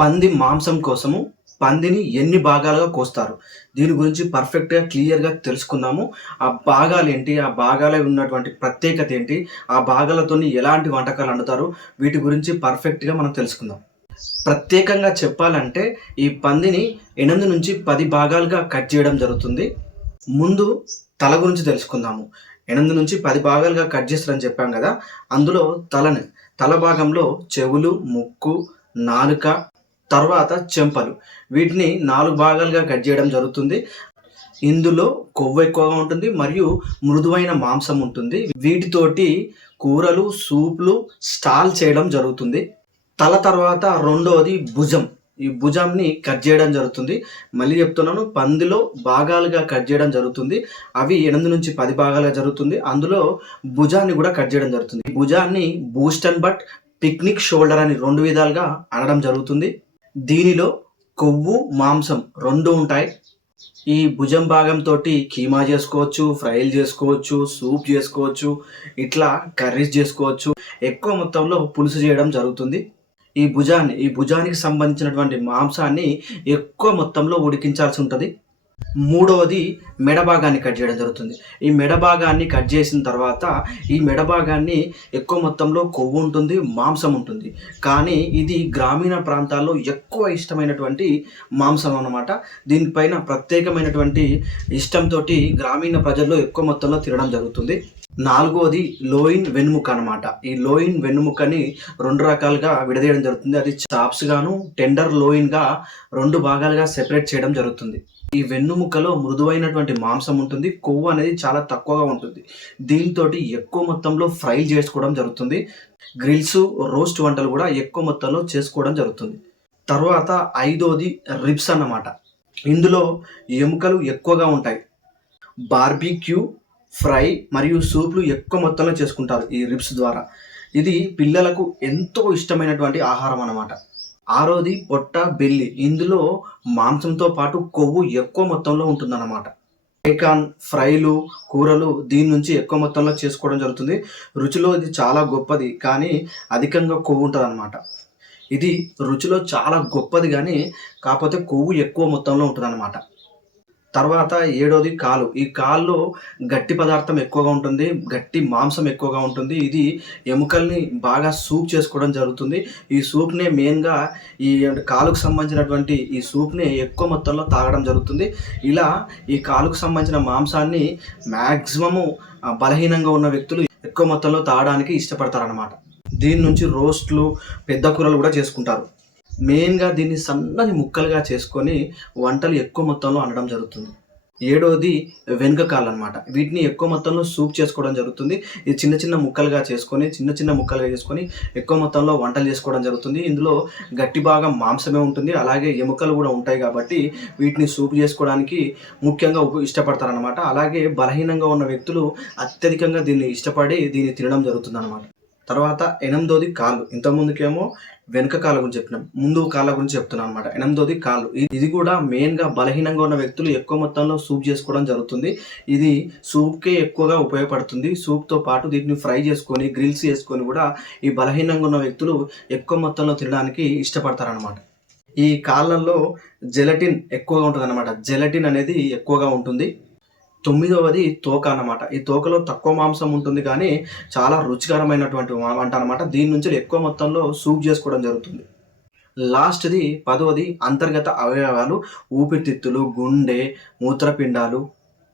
పంది మాంసం కోసము పందిని ఎన్ని భాగాలుగా కోస్తారు? దీని గురించి పర్ఫెక్ట్‌గా, క్లియర్‌గా తెలుసుకుందాము. ఆ భాగాలేంటి? ఆ భాగాలో ఉన్నటువంటి ప్రత్యేకత ఏంటి? ఆ భాగాలతోని ఎలాంటి వంటకాలు వండుతారు? వీటి గురించి పర్ఫెక్ట్‌గా మనం తెలుసుకుందాం. ప్రత్యేకంగా చెప్పాలంటే ఈ పందిని 8-10 భాగాలుగా కట్ చేయడం జరుగుతుంది. ముందు తల గురించి తెలుసుకుందాము. 8-10 భాగాలుగా కట్ చేస్తారని చెప్పాం గదా! అందులో తల భాగంలో చెవులు, ముక్కు, నాలుక, తర్వాత చెంపలు. వీటిని 4 భాగాలుగా కట్ చేయడం జరుగుతుంది. ఇందులో కొవ్వు ఎక్కువగా ఉంటుంది మరియు మృదువైన మాంసం ఉంటుంది. వీటితోటి కూరలు, సూప్‌లు స్టాల్ చేయడం జరుగుతుంది. తల తర్వాత రెండోది భుజం. ఈ భుజంని కట్ చేయడం జరుగుతుంది. మళ్ళీ చెప్తున్నాను, పందిలో భాగాలుగా కట్ చేయడం జరుగుతుంది. అవి 8-10 భాగాలుగా జరుగుతుంది. అందులో భుజాన్ని కూడా కట్ చేయడం జరుగుతుంది. ఈ భుజాన్ని boost and but, picnic shoulder అని 2 విధాలుగా అనడం జరుగుతుంది. దీనిలో కొవ్వు, మాంసం 2 ఉంటాయి. ఈ భుజం భాగంతోటి కీమా చేసుకోవచ్చు, ఫ్రైలు చేసుకోవచ్చు, సూప్ చేసుకోవచ్చు, ఇట్లా కర్రీస్ చేసుకోవచ్చు. ఎక్కువ మొత్తంలో పులుసు చేయడం జరుగుతుంది. ఈ భుజానికి సంబంధించినటువంటి మాంసాన్ని ఎక్కువ మొత్తంలో ఉడికించాల్సి ఉంటది. మూడవది మెడ భాగాన్ని కట్ చేయడం జరుగుతుంది. ఈ మెడ భాగాన్ని కట్ చేసిన తర్వాత ఈ మెడ భాగాన్ని ఎక్కువ మొత్తంలో కొవ్వు ఉంటుంది, మాంసం ఉంటుంది. కానీ ఇది గ్రామీణ ప్రాంతాల్లో ఎక్కువ ఇష్టమైనటువంటి మాంసం అన్నమాట. దీనిపైన ప్రత్యేకమైనటువంటి ఇష్టంతోటి గ్రామీణ ప్రజల్లో ఎక్కువ మొత్తంలో తినడం జరుగుతుంది. నాలుగవది లోయిన్ వెన్నుముక అన్నమాట. ఈ లోయిన్ వెన్నుముకని 2 రకాలుగా విడదీయడం జరుగుతుంది. అది చాప్స్ గాను, టెండర్ లోయిన్‌గా 2 భాగాలుగా సెపరేట్ చేయడం జరుగుతుంది. ఈ వెన్నుముకలో మృదువైనటువంటి మాంసం ఉంటుంది. కొవ్వు అనేది చాలా తక్కువగా ఉంటుంది. దీనితోటి ఎక్కువ మొత్తంలో ఫ్రైలు చేసుకోవడం జరుగుతుంది. గ్రిల్స్, రోస్ట్ వంటలు కూడా ఎక్కువ మొత్తంలో చేసుకోవడం జరుగుతుంది. తర్వాత ఐదోది రిబ్స్ అన్నమాట. ఇందులో ఎముకలు ఎక్కువగా ఉంటాయి. బార్బిక్యూ, ఫ్రై మరియు సూప్‌లు ఎక్కువ మొత్తంలో చేసుకుంటారు ఈ రిబ్స్ ద్వారా. ఇది పిల్లలకు ఎంతో ఇష్టమైనటువంటి ఆహారం అన్నమాట. ఆరోది పొట్ట, బెల్లి. ఇందులో మాంసంతో పాటు కొవ్వు ఎక్కువ మొత్తంలో ఉంటుందన్నమాట. బేకాన్, ఫ్రైలు, కూరలు దీని నుంచి ఎక్కువ మొత్తంలో చేసుకోవడం జరుగుతుంది. రుచిలో ఇది చాలా గొప్పది, కానీ అధికంగా కొవ్వు ఉంటదన్నమాట. ఇది రుచిలో చాలా గొప్పది గానీ, కాపోతే కొవ్వు ఎక్కువ మొత్తంలో ఉంటదన్నమాట. తర్వాత ఏడోది కాలు. ఈ కాల్లో గట్టి పదార్థం ఎక్కువగా ఉంటుంది. గట్టి మాంసం ఎక్కువగా ఉంటుంది. ఇది ఎముకల్ని బాగా సూప్ చేసుకోవడం జరుగుతుంది. ఈ సూప్‌నే మెయిన్‌గా కాలుకు సంబంధించినటువంటి ఈ సూప్‌ని ఎక్కువ మొత్తంలో తాగడం జరుగుతుంది. ఇలా ఈ కాలుకు సంబంధించిన మాంసాన్ని మాక్సిమము బలహీనంగా ఉన్న వ్యక్తులు ఎక్కువ మొత్తంలో తాగడానికి ఇష్టపడతారనమాట. దీని నుంచి రోస్ట్‌లు, పెద్ద కూరలు కూడా చేసుకుంటారు. మెయిన్‌గా దీన్ని సన్నని ముక్కలుగా చేసుకొని వంటలు ఎక్కువ మొత్తంలో వండడం జరుగుతుంది. ఏడోది వెనుక కాళ్ళనమాట. వీటిని ఎక్కువ మొత్తంలో సూప్ చేసుకోవడం జరుగుతుంది. ఇది చిన్న చిన్న ముక్కలుగా చేసుకొని ఎక్కువ మొత్తంలో వంటలు చేసుకోవడం జరుగుతుంది. ఇందులో గట్టి భాగం మాంసమే ఉంటుంది. అలాగే ఎముకలు కూడా ఉంటాయి కాబట్టి వీటిని సూప్ చేసుకోవడానికి ముఖ్యంగా ఇష్టపడతారనమాట. అలాగే బలహీనంగా ఉన్న వ్యక్తులు అత్యధికంగా దీన్ని ఇష్టపడి దీన్ని తినడం జరుగుతుందనమాట. తర్వాత ఎనిమిదోది కాళ్ళు. ఇంతకుముందుకేమో వెనుక కాళ్ళ గురించి చెప్పినాం. ముందు కాళ్ళ గురించి చెప్తున్నాను అనమాట. ఎనిమిదోది కాళ్ళు. ఇది కూడా మెయిన్‌గా బలహీనంగా ఉన్న వ్యక్తులు ఎక్కువ మొత్తంలో సూప్ చేసుకోవడం జరుగుతుంది. ఇది సూప్‌కే ఎక్కువగా ఉపయోగపడుతుంది. సూప్‌తో పాటు దీన్ని ఫ్రై చేసుకొని, గ్రిల్స్ చేసుకొని కూడా ఈ బలహీనంగా ఉన్న వ్యక్తులు ఎక్కువ మొత్తంలో తినడానికి ఇష్టపడతారనమాట. ఈ కాళ్ళల్లో జెలటిన్ ఎక్కువగా ఉంటదనమాట. జెలటిన్ అనేది ఎక్కువగా ఉంటుంది. తొమ్మిదవది తోక అన్నమాట. ఈ తోకలో తక్కువ మాంసం ఉంటుంది కానీ చాలా రుచికరమైనటువంటి వంట అనమాట. దీని నుంచి ఎక్కువ మొత్తంలో సూప్ చేసుకోవడం జరుగుతుంది. లాస్ట్‌ది 10వది అంతర్గత అవయవాలు, ఊపిరితిత్తులు, గుండె, మూత్రపిండాలు,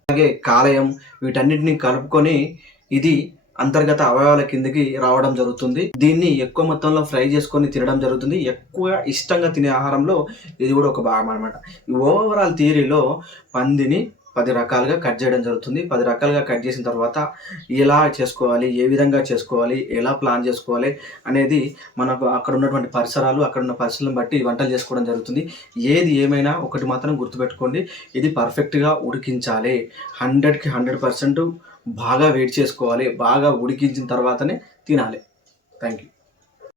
అలాగే కాలేయం, వీటన్నిటిని కలుపుకొని ఇది అంతర్గత అవయవాల కిందకి రావడం జరుగుతుంది. దీన్ని ఎక్కువ మొత్తంలో ఫ్రై చేసుకొని తినడం జరుగుతుంది. ఎక్కువ ఇష్టంగా తినే ఆహారంలో ఇది కూడా ఒక భాగం అనమాట. ఈ ఓవరాల్ థియరీలో పందిని 10 రకాలుగా కట్ చేయడం జరుగుతుంది. 10 రకాలుగా కట్ చేసిన తర్వాత ఎలా చేసుకోవాలి, ఏ విధంగా చేసుకోవాలి, ఎలా ప్లాన్ చేసుకోవాలి అనేది మనకు అక్కడ ఉన్నటువంటి పరిసరాలు, అక్కడున్న పరిస్థితులను బట్టి వంటలు చేసుకోవడం జరుగుతుంది. ఏది ఏమైనా ఒకటి మాత్రం గుర్తుపెట్టుకోండి, ఇది పర్ఫెక్ట్‌గా ఉడికించాలి. 100కి 100% బాగా వేడి చేసుకోవాలి. బాగా ఉడికించిన తర్వాతనే తినాలి. Thank you.